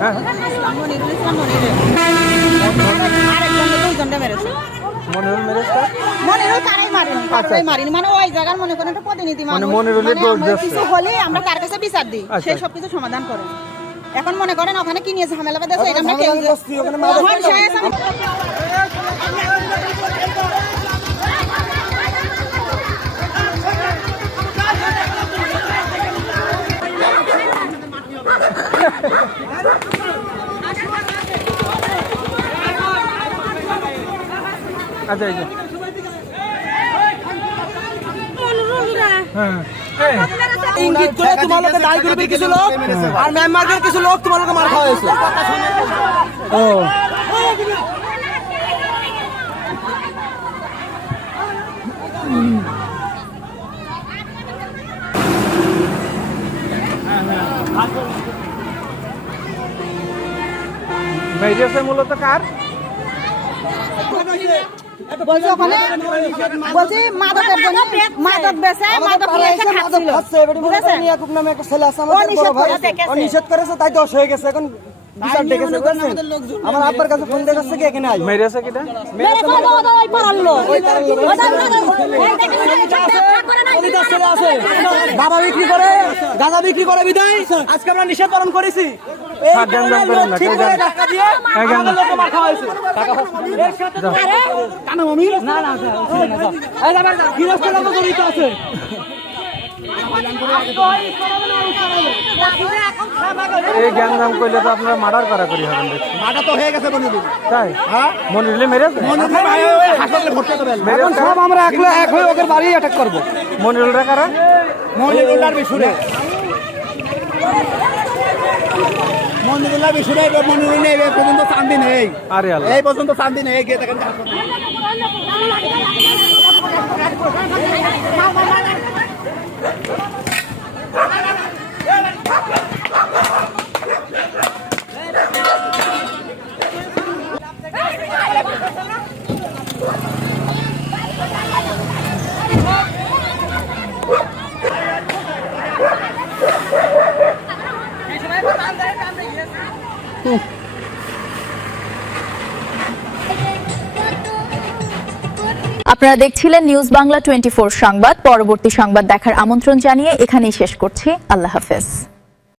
হ্যাঁ মনিরুল মেরেছে মনিরুল কারাই মারিনি কারাই মারিনি মানে ওই জায়গার মনে করেন একটা প্রতিনিধি মানে মানুষ মনিরুলের দোষ দিচ্ছে কিছু হলে আমরা কার কাছে বিচার দিই সেই সব কিছু সমাধান করে এখন মনে করেন ওখানে কি নিয়ে ঝামেলা বাঁধাছে এটা আমরা কেউ আচ্ছা এই যে ইঙ্গিত করে তোমালোকে দায়ী গ্রুপের কিছু লোক আর মিয়ানমারের কিছু লোক তোমালোকে মার খাওয়া হয়েছে। ও মেরেছে মূলত কার বলছি ওখানে বলছি মাদকের জন্য মাদক বেচে মাদক নিয়ে এসে খাচ্ছিল বুঝেছেন ইয়াকুব নামে একটা ছেলে আছে আমাদের বড় ভাই ও নিষেধ করেছে তাই দোষ হয়ে গেছে এখন বিচার ডেকেছে আমার আব্বার কাছে ফোন দেখাচ্ছে কি এখানে আই মেরেছে কিটা মেরে ফেলে দাও ওই পারাল লোক বাবা বিক্রি করে গাঁজা বিক্রি করে বিদায় আজকে আমরা নিষেধ পালন করেছি এই গ্যাঞ্জাম করলে তো আপনারা মার্ডার করা করি হবেন দেখছি মাটা তো হয়ে গেছে মনিরুল তাই মনিরুলে মেরেছে এখন সব আমরা এক হয়ে ওদের বাড়ি অ্যাটাক করবো মনিরুলরা কারা মনিরুল্লাহর বিশুরে মনিরুল্লাহ বিশুরে মনিরুল নেই এই পর্যন্ত শান্তি নেই আরে আল্লাহ এই পর্যন্ত শান্তি নেই গিয়ে দেখেন আপনারা দেখছিলেন নিউজ বাংলা 24 সংবাদ। পরবর্তী সংবাদ দেখার আমন্ত্রণ জানিয়ে এখানেই শেষ করছি। আল্লাহ হাফেজ।